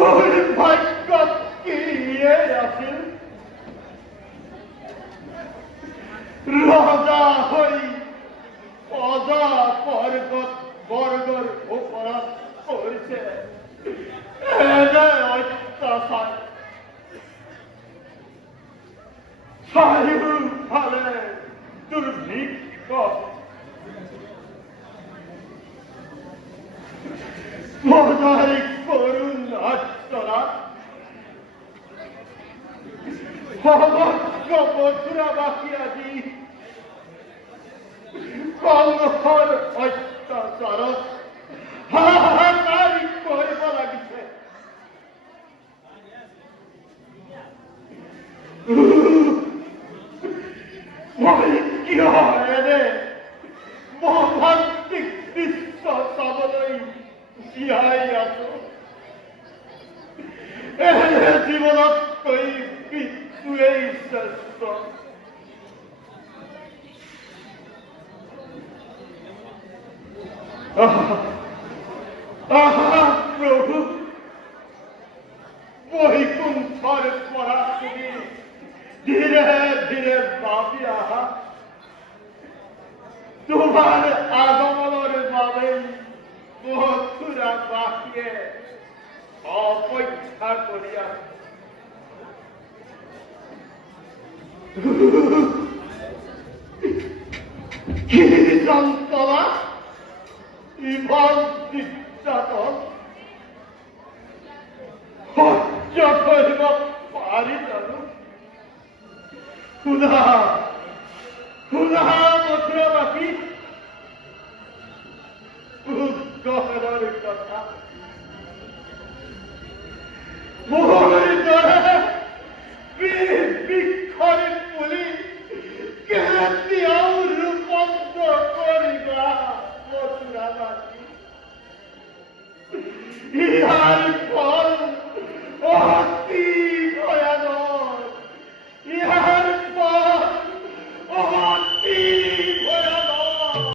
তোর ভাগ্য কি আছে রাজা হই অজা পর্বত বর্গর অপরাধ করেছে এনে অত্যাচার সাহিব ফলে দুর্ভিক্ষ মজাই করুন আত্মরা সমগ্র বছরা বাকি আজি কংসর অত্যাচার হাহাকার কৰিব লাগিছে মই কিয় এনে মহান্তিক দৃশ্য চাবলৈ জীয়াই আছো এনে জীৱনতকৈ মৃত্যুৱেই শ্ৰেষ্ঠ প্রভু বৈকুণ্ঠর পরা তুমি ধীরে ধীরে ভাবি আহা তোমার আগমনের বাবে মথুরা বাকিয়ে অপেক্ষা করিয়া কি যন্ত্রণা ইভান নির্যাতন সহ্য করিব পারি জানো শুনা শুনা মথুরাবাসী গহনার কথা মোহনের দ্বারা বৃক্ষরে পুলি কেতিয়াও রূপান্তর করিবা মথুরাবাসী ইহার পর